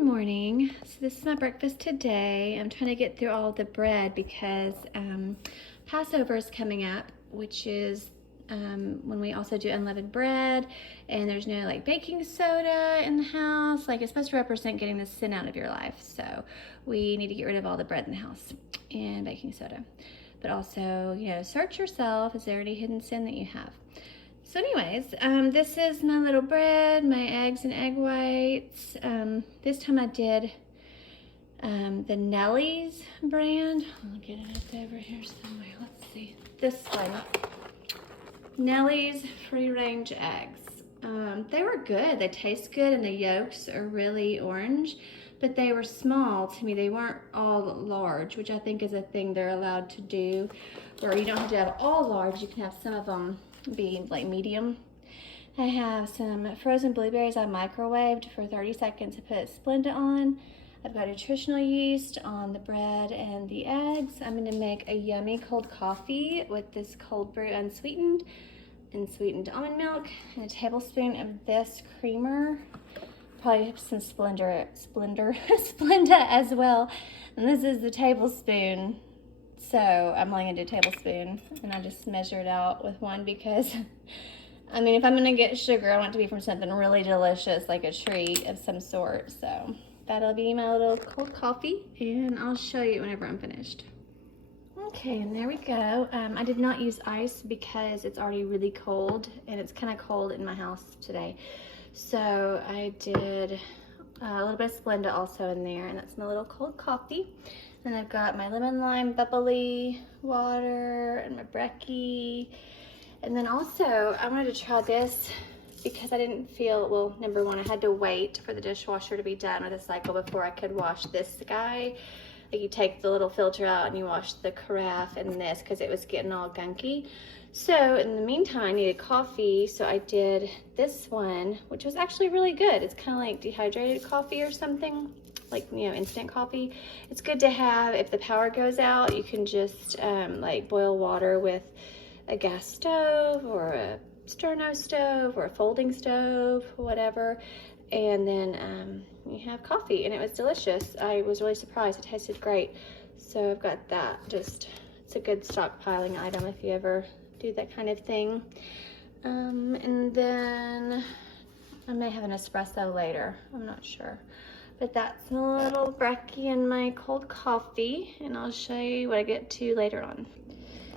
Good morning. So this is my breakfast today. I'm trying to get through all the bread because Passover is coming up, which is when we also do unleavened bread, and there's no like baking soda in the house. Like, it's supposed to represent getting the sin out of your life. So we need to get rid of all the bread in the house and baking soda. But also, search yourself. Is there any hidden sin that you have? So anyways, this is my little bread, my eggs and egg whites. This time I did the Nellie's brand. I'll get it up over here somewhere. Let's see. This one. Nellie's free-range eggs. They were good. They taste good, and the yolks are really orange, but they were small to me. They weren't all large, which I think is a thing they're allowed to do, where you don't have to have all large. You can have some of them be like medium. I have some frozen blueberries I microwaved for 30 seconds to put Splenda on. I've got nutritional yeast on the bread and the eggs. I'm gonna make a yummy cold coffee with this cold brew unsweetened and sweetened almond milk, and a tablespoon of this creamer. Probably have some Splenda as well. And this is the tablespoon. So I'm only gonna do a tablespoon, and I just measured out with one because, I mean, if I'm gonna get sugar, I want it to be from something really delicious, like a treat of some sort. So that'll be my little cold coffee, and I'll show you whenever I'm finished. Okay, and there we go. I did not use ice because it's already really cold, and it's kind of cold in my house today. So I did a little bit of Splenda also in there, and that's my little cold coffee. And I've got my lemon lime bubbly water and my brekkie. And then also I wanted to try this because I didn't feel, well, number one, I had to wait for the dishwasher to be done with the cycle before I could wash this guy. Like, you take the little filter out and you wash the carafe and this because it was getting all gunky. So in the meantime, I needed coffee, so I did this one, which was actually really good. It's kind of like dehydrated coffee or something, like, instant coffee. It's good to have if the power goes out. You can just like boil water with a gas stove or a sterno stove or a folding stove, whatever, and then you have coffee, and it was delicious. I was really surprised. It tasted great. So I've got that. Just, it's a good stockpiling item if you ever do that kind of thing. And then I may have an espresso later. I'm not sure. But that's my little brekkie and my cold coffee, and I'll show you what I get to later on.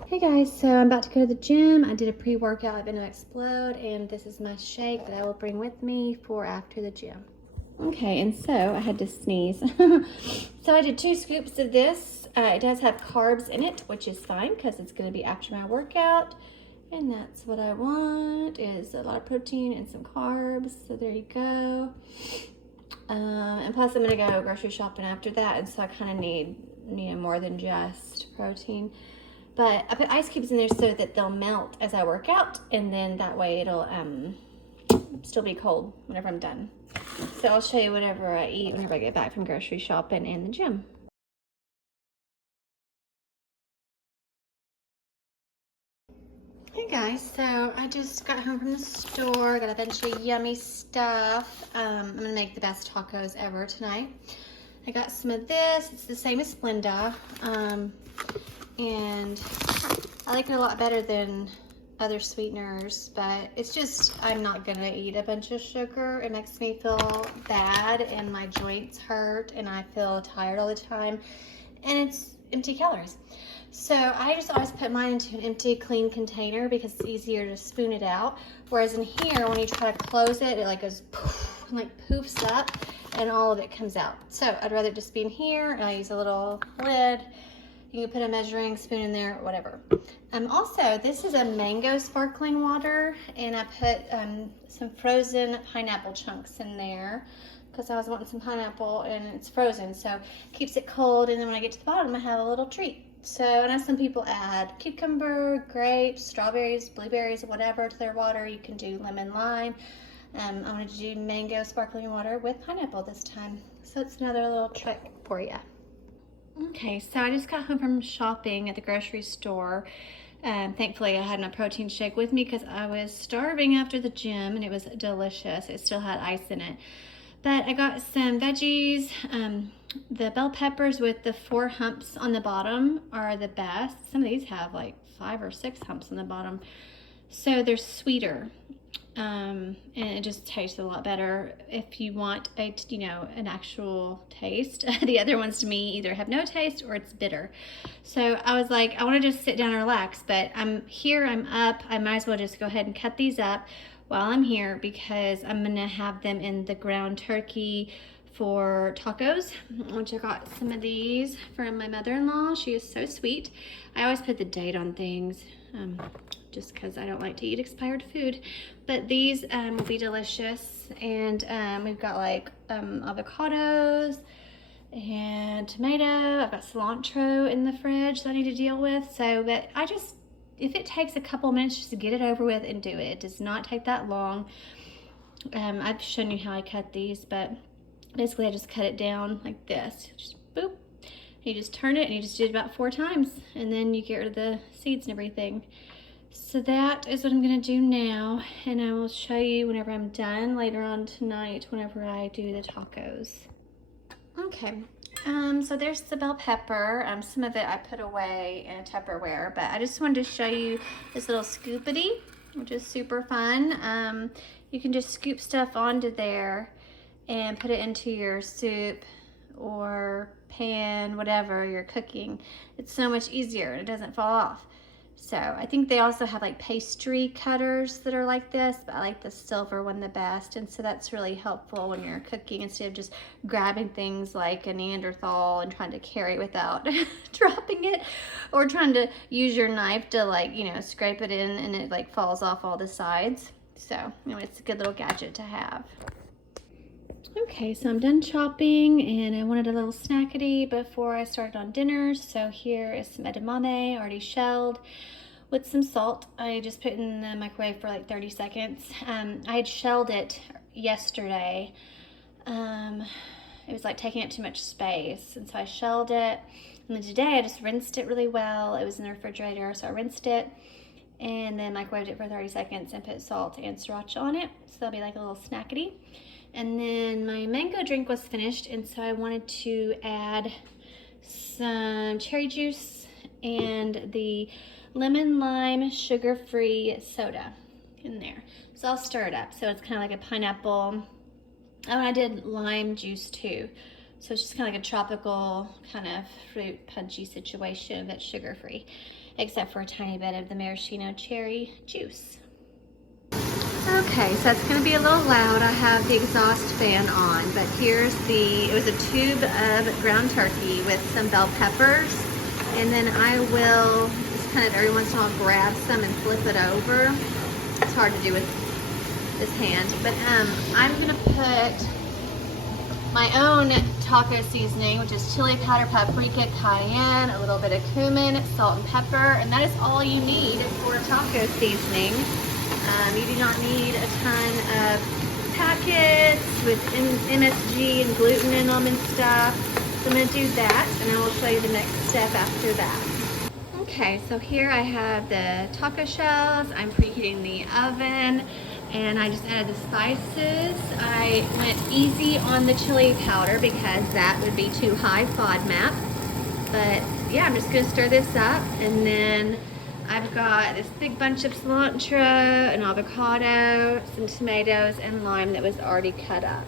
Hey guys, so I'm about to go to the gym. I did a pre-workout at Beno Explode, and this is my shake that I will bring with me for after the gym. Okay, and so I had to sneeze. So I did 2 scoops of this. It does have carbs in it, which is fine because it's going to be after my workout. And that's what I want, is a lot of protein and some carbs. So there you go. And plus I'm going to go grocery shopping after that. And so I kind of need, more than just protein. But I put ice cubes in there so that they'll melt as I work out. And then that way it'll still be cold whenever I'm done. So I'll show you whatever I eat whenever I get back from grocery shopping and the gym. Hey guys, so I just got home from the store, got a bunch of yummy stuff. I'm gonna make the best tacos ever tonight. I got some of this, it's the same as Splenda, and I like it a lot better than other sweeteners, but it's just, I'm not gonna eat a bunch of sugar. It makes me feel bad, and my joints hurt, and I feel tired all the time, and it's empty calories. So I just always put mine into an empty, clean container because it's easier to spoon it out. Whereas in here, when you try to close it, it like goes poof, and like poofs up, and all of it comes out. So I'd rather just be in here, and I use a little lid. You can put a measuring spoon in there, whatever. Also, this is a mango sparkling water, and I put some frozen pineapple chunks in there because I was wanting some pineapple, and it's frozen, so it keeps it cold, and then when I get to the bottom, I have a little treat. So I know some people add cucumber, grapes, strawberries, blueberries, whatever to their water. You can do lemon lime. I'm going to do mango sparkling water with pineapple this time. So it's another little trick for you. Okay, so I just got home from shopping at the grocery store. Thankfully, I had my protein shake with me because I was starving after the gym, and it was delicious. It still had ice in it. But I got some veggies. The bell peppers with the 4 humps on the bottom are the best. Some of these have like 5 or 6 humps on the bottom. So they're sweeter. And it just tastes a lot better if you want an actual taste. The other ones to me either have no taste or it's bitter. So I was like, I want to just sit down and relax, but I'm here, I'm up. I might as well just go ahead and cut these up while I'm here because I'm gonna have them in the ground turkey for tacos, which I got some of these from my mother-in-law. She is so sweet. I always put the date on things. Just because I don't like to eat expired food. But these will be delicious. And we've got like avocados and tomato. I've got cilantro in the fridge that I need to deal with. So, but if it takes a couple minutes just to get it over with and do it. It does not take that long. I've shown you how I cut these, but basically I just cut it down like this. Just boop. You just turn it and you just do it about 4 times. And then you get rid of the seeds and everything. So that is what I'm gonna do now, and I will show you whenever I'm done later on tonight, whenever I do the tacos. Okay, so there's the bell pepper. Some of it I put away in a Tupperware, but I just wanted to show you this little scoopity, which is super fun. You can just scoop stuff onto there and put it into your soup or pan, whatever you're cooking. It's so much easier and it doesn't fall off. So I think they also have like pastry cutters that are like this, but I like the silver one the best. And so that's really helpful when you're cooking instead of just grabbing things like a Neanderthal and trying to carry it without dropping it, or trying to use your knife to scrape it in and it like falls off all the sides. So it's a good little gadget to have. Okay, so I'm done chopping and I wanted a little snackity before I started on dinner. So here is some edamame already shelled with some salt. I just put it in the microwave for like 30 seconds. I had shelled it yesterday. It was like taking up too much space, and so I shelled it. And then today I just rinsed it really well. It was in the refrigerator, so I rinsed it and then microwaved it for 30 seconds and put salt and sriracha on it. So that'll be like a little snackity. And then my mango drink was finished, and so I wanted to add some cherry juice and the lemon lime sugar-free soda in there. So I'll stir it up. So it's kind of like a pineapple. Oh, and I did lime juice too. So it's just kind of like a tropical kind of fruit punchy situation that's sugar-free, except for a tiny bit of the maraschino cherry juice. Okay, so it's gonna be a little loud. I have the exhaust fan on, but here's it was a tube of ground turkey with some bell peppers. And then I will just kind of every once in a while grab some and flip it over. It's hard to do with this hand, but I'm gonna put my own taco seasoning, which is chili powder, paprika, cayenne, a little bit of cumin, salt and pepper, and that is all you need for taco seasoning. You do not need a ton of packets with MSG and gluten in them and stuff. So I'm going to do that, and I will show you the next step after that. Okay, so here I have the taco shells. I'm preheating the oven, and I just added the spices. I went easy on the chili powder because that would be too high FODMAP. But yeah, I'm just going to stir this up, and then I've got this big bunch of cilantro, an avocado, some tomatoes, and lime that was already cut up.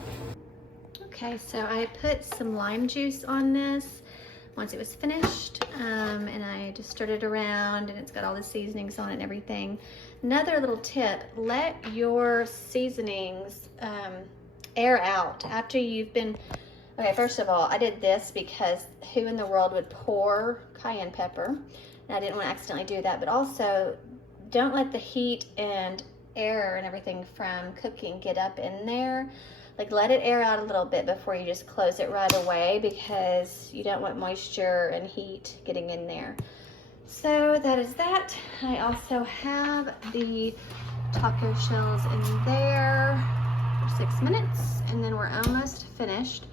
Okay, so I put some lime juice on this once it was finished, and I just stirred it around, and it's got all the seasonings on it and everything. Another little tip, let your seasonings air out after you've been... Okay, first of all, I did this because who in the world would pour cayenne pepper? And I didn't want to accidentally do that, but also don't let the heat and air and everything from cooking get up in there. Like, let it air out a little bit before you just close it right away, because you don't want moisture and heat getting in there. So that is that. I also have the taco shells in there for 6 minutes, and then we're almost finished.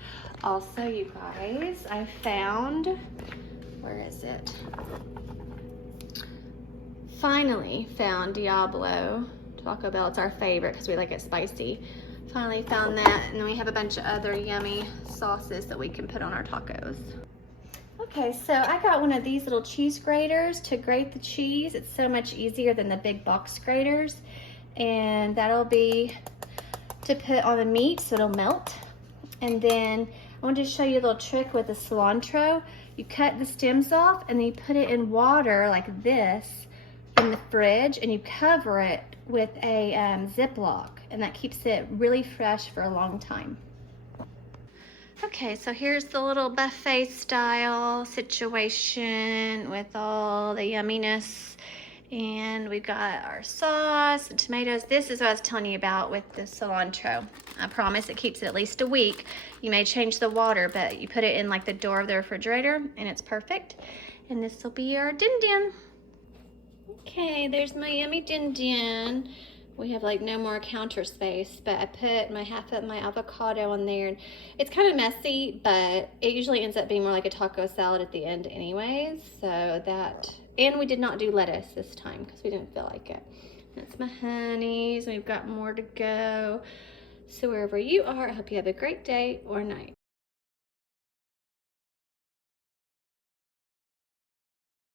Also, you guys, I found, where is it? Finally found Diablo Taco Bell. It's our favorite because we like it spicy. Finally found that, and then we have a bunch of other yummy sauces that we can put on our tacos. Okay, so I got one of these little cheese graters to grate the cheese. It's so much easier than the big box graters. And that'll be to put on the meat so it'll melt. And then I wanted to show you a little trick with the cilantro. You cut the stems off and then you put it in water like this in the fridge, and you cover it with a Ziploc, and that keeps it really fresh for a long time. Okay, so here's the little buffet style situation with all the yumminess. And we've got our sauce and tomatoes. This is what I was telling you about with the cilantro. I promise it keeps it at least a week. You may change the water, but you put it in like the door of the refrigerator and it's perfect. And this will be our din din. Okay, there's my yummy din din. We have like no more counter space, but I put my half of my avocado on there. And it's kind of messy, but it usually ends up being more like a taco salad at the end anyways. So that, and we did not do lettuce this time because we didn't feel like it. That's my honeys. We've got more to go. So wherever you are, I hope you have a great day or night.